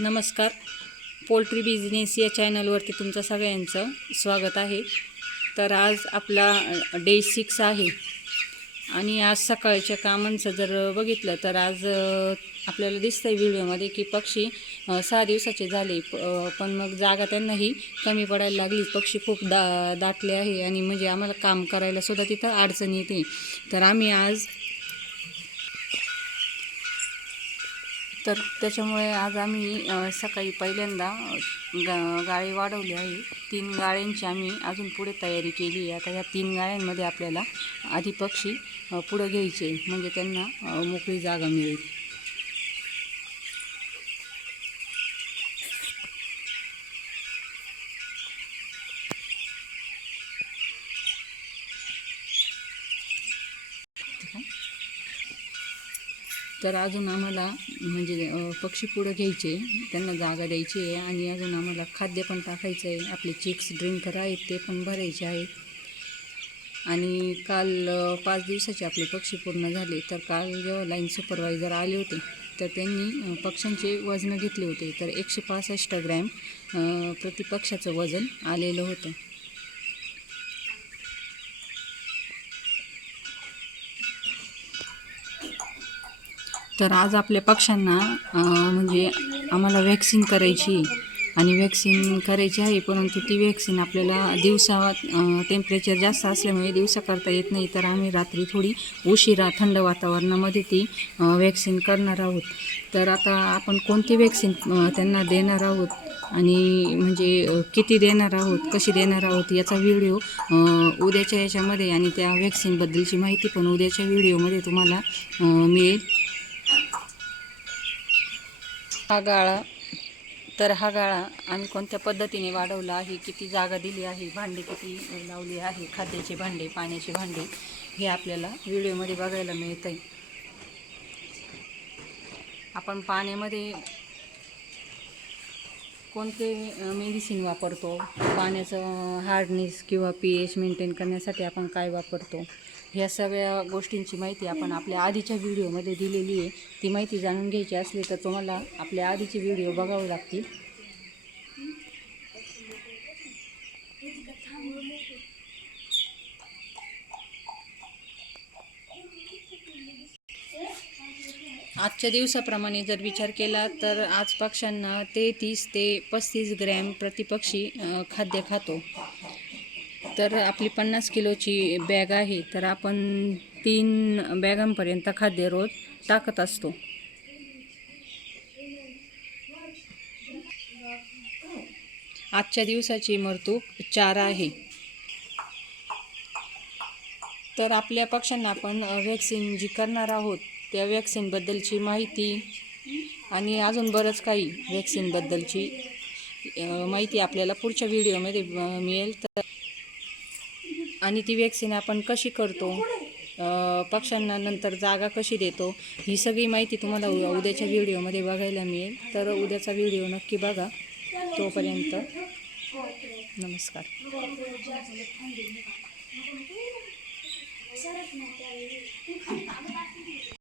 नमस्कार. Poultry business या चॅनलवरती तुमचं सगळ्यांचं स्वागत आहे. तर आज आपला डे 6 आहे आणि आज सकाळच्या कामांचं जर बघितलं तर आज आपल्याला दिसतंय व्हिडिओमध्ये की पक्षी 6 दिवसाचे झाले, पण मग जागा त्यांनाही कमी पडायला लागली. पक्षी खूप दाटले आहे आणि म्हणजे आम्हाला काम करायला सुद्धा तिथं अडचण येते. तर आम्ही आज त्याच्यामुळे आज आम्ही सकाळी पहिल्यांदा गाळे वाढवले आहे. 3 गाळ्यांची आम्ही अजून पुढे तयारी केली आहे. आता या 3 गाळ्यांमध्ये आपल्याला आधी पक्षी पुढं घ्यायचे, म्हणजे त्यांना मोकळी जागा मिळेल. तर अजून आम्हाला म्हणजे पक्षी पुढं घ्यायचे, त्यांना जागा द्यायची आहे आणि अजून आम्हाला खाद्य पण टाकायचं आहे. आपले चिक्स ड्रिंकर आहेत ते पण भरायचे आहेत. आणि काल 5 दिवसाचे आपले पक्षी पूर्ण झाले. तर काल जेव्हा लाईन सुपरवायझर आले होते तर त्यांनी पक्ष्यांचे वजन घेतले होते. तर 165 ग्रॅम प्रति पक्षाचं वजन आलेलं होतं. तर आज आपल्या पक्ष्यांना म्हणजे आम्हाला वॅक्सिन करायची आणि वॅक्सिन करायची आहे, परंतु ती वॅक्सिन आपल्याला दिवसा टेम्परेचर जास्त असल्यामुळे दिवसा करता येत नाही. तर आम्ही रात्री थोडी उशिरा थंड वातावरणामध्ये ती वॅक्सिन करणार आहोत. तर आता आपण कोणती वॅक्सिन त्यांना देणार आहोत आणि म्हणजे किती देणार आहोत, कशी देणार आहोत याचा व्हिडिओ उद्याच्या याच्यामध्ये आणि त्या वॅक्सिनबद्दलची माहिती पण उद्याच्या व्हिडिओमध्ये तुम्हाला मिळेल. हा गाळा आम्ही कोणत्या पद्धतीने वाढवला आहे, किती जागा दिली आहे, भांडे किती लावली आहे, खाद्याचे भांडे, पाण्याचे भांडे, हे आपल्याला व्हिडिओमध्ये बघायला मिळतं आहे. आपण पाण्यामध्ये कोणते मेडिसिन वापरतो, पाण्याचं हार्डनेस किंवा pH मेंटेन करण्यासाठी आपण काय वापरतो, ह्या सगळ्या गोष्टींची माहिती आपण आपल्या आधीच्या व्हिडिओमध्ये दिलेली आहे. ती माहिती जाणून घ्यायची असली तर तुम्हाला आपल्या आधीचे व्हिडिओ बघावे लागतील. आजच्या दिवसाप्रमाणे जर विचार केला तर आज पक्ष्यांना 33 ते 35 ग्रॅम प्रतिपक्षी खाद्य खातो. तर आपली 50 किलोची बॅग आहे, तर आपण 3 बॅगांपर्यंत खाद्य रोज टाकत असतो. आजच्या दिवसाची मर्तूक 4 आहे. तर आपल्या पक्ष्यांना आपण वॅक्सिन जी करणार आहोत त्या वॅक्सिनबद्दलची माहिती आणि अजून बरंच काही वॅक्सिनबद्दलची माहिती आपल्याला पुढच्या व्हिडिओमध्ये मिळेल. तर आणि ती वॅक्सिन आपण कशी करतो, पक्ष्यांना नंतर जागा कशी देतो, ही सगळी माहिती तुम्हाला उद्याच्या व्हिडिओमध्ये बघायला मिळेल. तर उद्याचा व्हिडिओ नक्की बघा. तोपर्यंत नमस्कार.